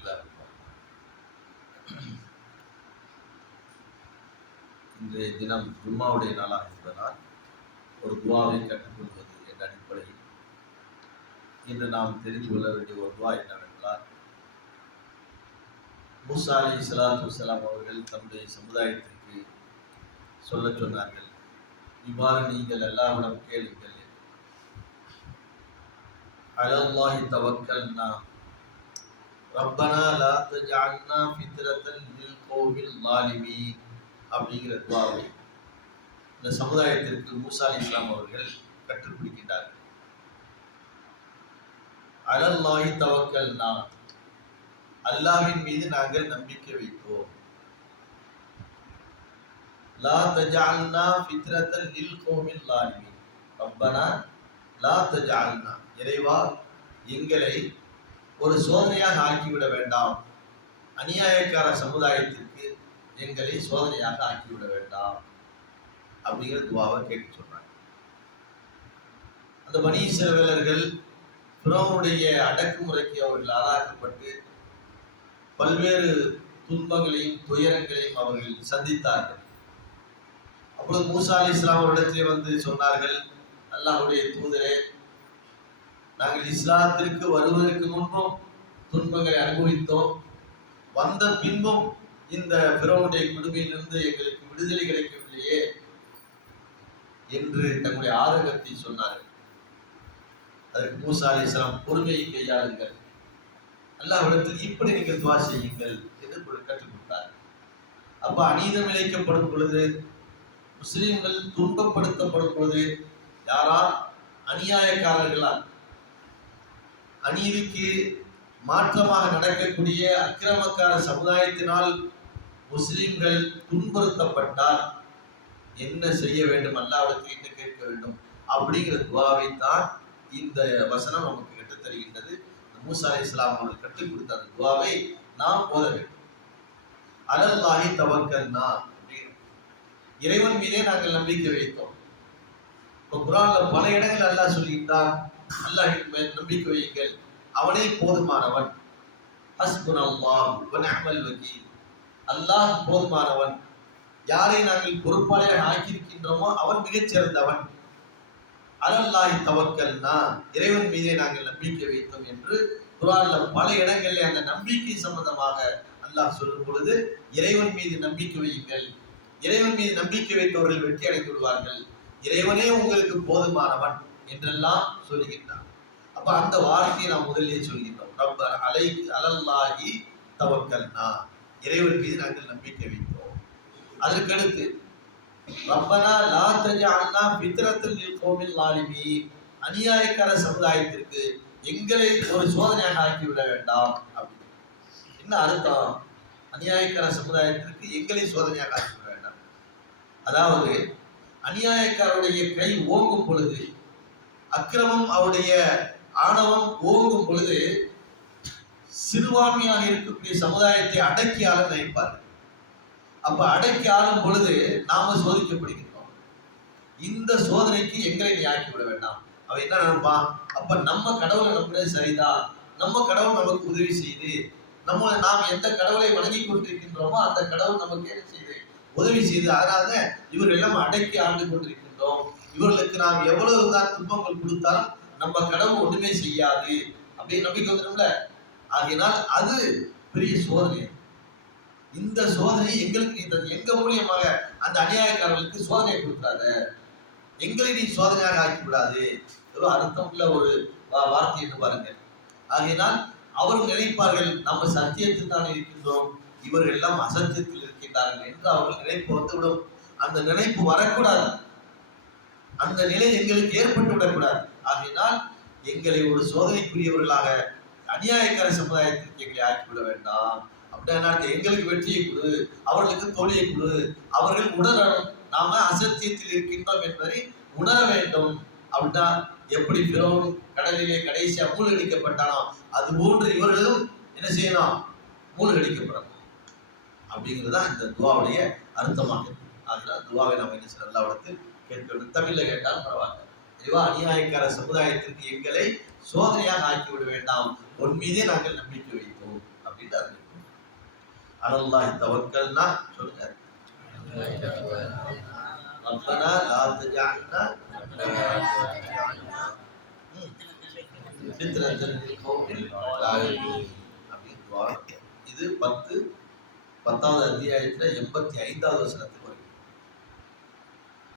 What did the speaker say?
லله இன்றைய தினம் ஜும்மாவுடைய நாளாக இருப்பதால் ஒரு துவாவை கற்றுக்கொள்வது என்ற அடிப்படையில். இன்று நாம் தெரிந்து கொள்ள வேண்டிய ஒரு துவா என்னவென்றால் மூசா அலி சலாத்து வலாம் அவர்கள் தம்முடைய சமுதாயத்திற்கு சொல்லச் சொன்னார்கள் இவ்வாறு நீங்கள் எல்லாரிடம் கேளுங்கள் அலல்லாஹி நான் ரப்பனா லா தஜஅல்னா ஃபித்ரத்தன் லில் கௌமில் லாலிமீன் அப்படிங்கிற துவாவை இந்த சமுதாயத்திற்கு மூசா அலி இஸ்லாம் அவர்கள் கற்றுக் கொடுக்கின்றார்கள். அலல்லாஹி தவக்கல்னா அல்லாஹ்வின் மீது நாங்கள் நம்பிக்கை வைத்தோம் லா தஜஅல்னா ஃபித்ரத்தன் லில் கௌமில் லாலிமீன் ரப்பனா லா தஜஅல்னா இறைவா எங்களை ஒரு சோதனையாக ஆக்கிவிட வேண்டாம். அநியாயக்கார சமுதாயத்திற்கு எங்களை சோதனையாக ஆக்கிவிட வேண்டாம். அப்படிங்கிற துவாவை கேட்டு சொல்றாங்க. அந்த பனி சிறுவலர்கள் பிறவனுடைய அடக்குமுறைக்கு அவர்கள் ஆளாக்கப்பட்டு பல்வேறு துன்பங்களையும் துயரங்களையும் அவர்கள் சந்தித்தார்கள். அப்பொழுது மூசா அலி இஸ்லாம் அவரிடத்திலே வந்து சொன்னார்கள் அல்லாஹுடைய தூதரே நாங்கள் இஸ்லாத்திற்கு வருவதற்கு முன்பும் துன்பங்களை அனுபவித்தோம். வந்த பின்பும் இந்த பிறவுடைய குடுமையிலிருந்து எங்களுக்கு விடுதலை கிடைக்கவில்லையே என்று தங்களுடைய ஆதங்கத்தை சொன்னார்கள். அதற்கு மூசா இஸ்லாம் பொறுமையை கையாளுங்கள். அல்லாஹ்விடத்தில் இப்படி நீங்கள் துவா செய்யுங்கள் என்று கற்றுக் கொடுத்தார் அப்ப அநீதம் இழைக்கப்படும் பொழுது முஸ்லிம்கள் துன்பப்படுத்தப்படும் பொழுது யாரால் அநியாயக்காரர்களால் அநீதிக்கு மாற்றமாக நடக்கக்கூடிய அக்கிரமக்கார சமுதாயத்தினால் முஸ்லிம்கள் துன்புறுத்தப்பட்டால் என்ன செய்ய வேண்டும்? அல்லாவிடத்தில் என்ன கேட்க வேண்டும்? அப்படிங்கிற துவாவை தான் இந்த வசனம் நமக்கு கற்றுத் தருகின்றது. மூசா அலி இஸ்லாம் அவர்கள் கற்றுக் கொடுத்த அந்த துவாவை நாம் ஓத வேண்டும். அலல்லாஹி தவக்கல்னா அப்படின்னு. இறைவன் மீதே நாங்கள் நம்பிக்கை வைத்தோம். இப்போ குரான்ல பல இடங்கள் அல்லாஹ் சொல்லிட்டார் அல்லாஹின் மேல் நம்பிக்கை வையுங்கள். அவனே போதுமானவன். ஹஸ்புன் அல்லாஹ் அல்லாஹ் போதுமானவன். யாரை நாங்கள் பொறுப்பாளியாக ஆக்கியிருக்கின்றோமோ அவன் மிகச் சிறந்தவன் அலல்லாஹி தவக்கல்னா இறைவன் மீதே நாங்கள் நம்பிக்கை வைத்தோம் என்று குரான்ல பல இடங்களில் அந்த நம்பிக்கை சம்பந்தமாக அல்லாஹ் சொல்லும் பொழுது இறைவன் மீது நம்பிக்கை வையுங்கள். இறைவன் மீது நம்பிக்கை வைத்தவர்கள் வெற்றி அடைந்து விடுவார்கள் இறைவனே உங்களுக்கு போதுமானவன். என்றெல்லாம் சொல்லுகின்றான் அப்ப அந்த வார்த்தையை நாம் முதலிலே சொல்கின்றோம். ரப்ப அலை அலல்லாகி தவக்கல்னா. இறைவன் மீது நாங்கள் நம்பிக்கை வைப்போம். அதற்கடுத்து ரப்பனா லா தஜா ஃபித்ரத்தில் லில் கௌமில் லாலிமீன் அநியாயக்கார சமுதாயத்திற்கு எங்களை ஒரு சோதனையாக ஆக்கி விட வேண்டாம் அப்படின்னு. என்ன அர்த்தம்? அநியாயக்கார சமுதாயத்திற்கு எங்களை சோதனையாக ஆக்கி விட வேண்டாம். அதாவது அநியாயக்காரருடைய கை ஓங்கும் பொழுது அக்கிரமம் அவருடைய ஆணவம் ஓங்கும் பொழுது சிறுபான்மையாக இருக்கக்கூடிய சமுதாயத்தை அடக்கி ஆள நினைப்பார். அப்ப அடக்கி ஆளும் பொழுது நாம சோதிக்கப்படுகின்றோம். இந்த சோதனைக்கு எங்களை நீ ஆக்கி விட வேண்டாம். அவன் என்ன நினைப்பான் அப்ப நம்ம கடவுளை நம்பினது சரிதான் நம்ம கடவுள் நமக்கு உதவி செய்து நம்ம நாம் எந்த கடவுளை வணங்கி கொண்டிருக்கின்றோமோ அந்த கடவுள் நமக்கு என்ன செய்து? உதவி செய்து அதனால இவர்கள் எல்லாம் அடக்கி ஆண்டு கொண்டிருக்கின்றோம். இவர்களுக்கு நாம் எவ்வளவு தான் துன்பங்கள் கொடுத்தாலும் நம்ம கடவுள் ஒண்ணுமே செய்யாது. அப்படின்னு நம்பிக்கை வந்துடும்ல? ஆகையினால் அது பெரிய சோதனை. இந்த சோதனை எங்களுக்கு நீ எங்க மூலியமாக அந்த அநியாயக்காரர்களுக்கு சோதனை கொடுக்காத. எங்களை நீ சோதனையாக ஆக்கி விடாது ஒரு அர்த்தம் உள்ள ஒரு வார்த்தை என்று பாருங்க ஆகையினால் அவர்கள் நினைப்பார்கள் நம்ம சத்தியத்தில் தான் இருக்கின்றோம். இவர்கள் எல்லாம் அசத்தியத்தில் இருக்கின்றார்கள் என்று அவர்கள் நினைப்பு வந்துவிடும். அந்த நினைப்பு வரக்கூடாது. அந்த நிலை எங்களுக்கு ஏற்பட்டு விடக்கூடாது. ஆகையினால் எங்களை ஒரு சோதனைக்குரியவர்களாக அநியாயக்கார சமுதாயத்திற்கு எங்களை ஆக்கிவிட வேண்டாம். அப்படின்னா எங்களுக்கு வெற்றியை கொடு அவர்களுக்கு தோல்வியை கொடு. அவர்கள் உணரணும். நாம அசத்தியத்தில் இருக்கின்றோம் என்பதை உணர வேண்டும். அப்படின்னா எப்படி பிறோன் கடலிலே கடைசியா மூழ்கடிக்கப்பட்டானோ அது போன்று இவர்களும் என்ன செய்யணும் மூழ்கடிக்கப்படணும். அப்படிங்கிறது தான் இந்த துவாவுடைய அர்த்தமாக அதனால் துவாவை நாம் என்ன செய்யணும் அல்லாவிடத்தில் கேட்க தமிழ்ல கேட்டால் பரவாயில்ல. தெளிவா அநியாயக்கார சமுதாயத்திற்கு எங்களை சோதனையாக ஆக்கி விட வேண்டாம். உன் மீதே நாங்கள் நம்பிக்கை வைத்தோம் அப்படின்னு இந்த தவக்கல்னா சொல்லுங்க. ரப்பனா அப்படின்னு இது பத்து பத்தாவது அத்தியாயத்துல எண்பத்தி ஐந்தாவது வசனத்துல